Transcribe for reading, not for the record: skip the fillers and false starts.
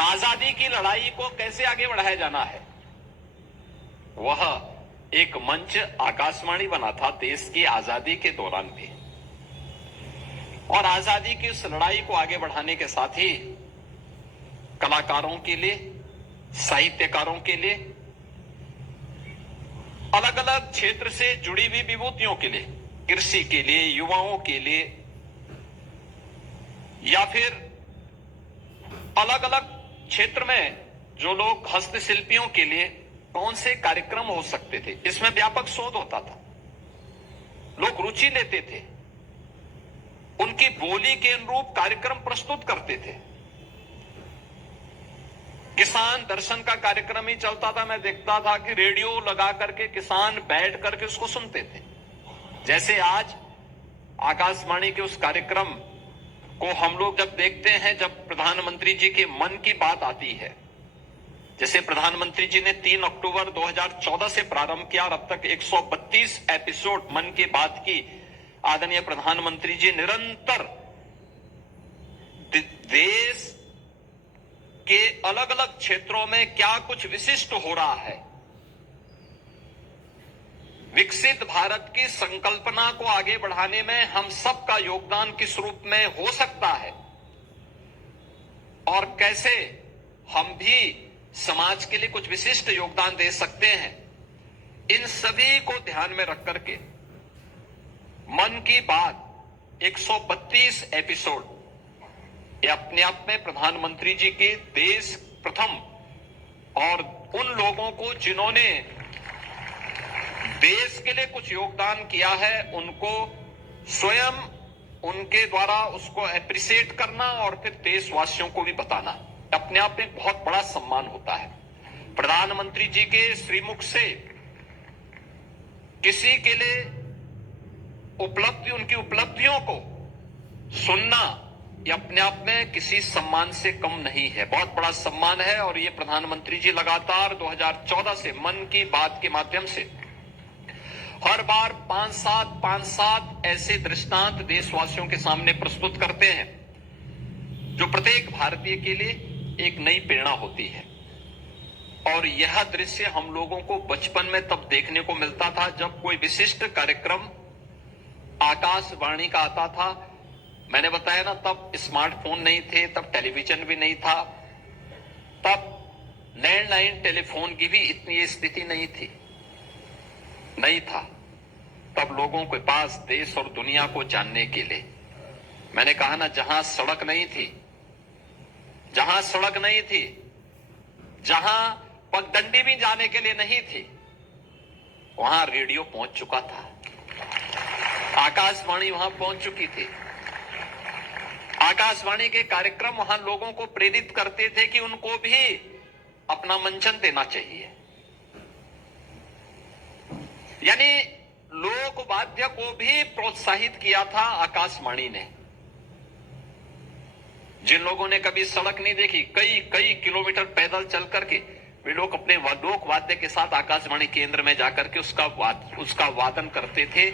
आजादी की लड़ाई को कैसे आगे बढ़ाया जाना है, वह एक मंच आकाशवाणी बना था देश की आजादी के दौरान भी। और आजादी की उस लड़ाई को आगे बढ़ाने के साथ ही कलाकारों के लिए, साहित्यकारों के लिए, अलग अलग क्षेत्र से जुड़ी हुई विभूतियों के लिए, कृषि के लिए, युवाओं के लिए, या फिर अलग अलग क्षेत्र में जो लोग हस्तशिल्पियों के लिए कौन से कार्यक्रम हो सकते थे, इसमें व्यापक शोध होता था। लोग रुचि लेते थे, उनकी बोली के अनुरूप कार्यक्रम प्रस्तुत करते थे। किसान दर्शन का कार्यक्रम ही चलता था, मैं देखता था कि रेडियो लगा करके किसान बैठ करके उसको सुनते थे। जैसे आज आकाशवाणी के उस कार्यक्रम को हम लोग जब देखते हैं, जब प्रधानमंत्री जी के मन की बात आती है, जैसे प्रधानमंत्री जी ने 3 अक्टूबर 2014 से प्रारंभ किया और अब तक 132 एपिसोड मन की बात की आदरणीय प्रधानमंत्री जी निरंतर देश के अलग अलग क्षेत्रों में क्या कुछ विशिष्ट हो रहा है, विकसित भारत की संकल्पना को आगे बढ़ाने में हम सबका योगदान किस रूप में हो सकता है और कैसे हम भी समाज के लिए कुछ विशिष्ट योगदान दे सकते हैं, इन सभी को ध्यान में रख करके मन की बात 132 एपिसोड ये अपने आप में प्रधानमंत्री जी के देश प्रथम और उन लोगों को जिन्होंने देश के लिए कुछ योगदान किया है, उनको स्वयं उनके द्वारा उसको एप्रिशिएट करना और फिर देशवासियों को भी बताना अपने आप में बहुत बड़ा सम्मान होता है। प्रधानमंत्री जी के श्रीमुख से किसी के लिए उपलब्धि, उनकी उपलब्धियों को सुनना ये अपने आप में किसी सम्मान से कम नहीं है, बहुत बड़ा सम्मान है। और ये प्रधानमंत्री जी लगातार 2014 से मन की बात के माध्यम से हर बार 5-7 ऐसे दृष्टांत देशवासियों के सामने प्रस्तुत करते हैं जो प्रत्येक भारतीय के लिए एक नई प्रेरणा होती है। और यह दृश्य हम लोगों को बचपन में तब देखने को मिलता था जब कोई विशिष्ट कार्यक्रम आकाशवाणी का आता था। मैंने बताया ना, तब स्मार्टफोन नहीं थे, तब टेलीविजन भी नहीं था, तब लैंडलाइन टेलीफोन की भी इतनी स्थिति नहीं था। तब लोगों के पास देश और दुनिया को जानने के लिए, मैंने कहा ना, जहां सड़क नहीं थी, जहां पगडंडी भी जाने के लिए नहीं थी, वहां रेडियो पहुंच चुका था, आकाशवाणी वहां पहुंच चुकी थी। आकाशवाणी के कार्यक्रम वहां लोगों को प्रेरित करते थे कि उनको भी अपना मंचन देना चाहिए। यानी लोक वाद्य को भी प्रोत्साहित किया था आकाशवाणी ने। जिन लोगों ने कभी सड़क नहीं देखी, कई किलोमीटर पैदल चल करके वे लोग अपने लोक वाद्य के साथ आकाशवाणी केंद्र में जाकर के उसका वादन करते थे।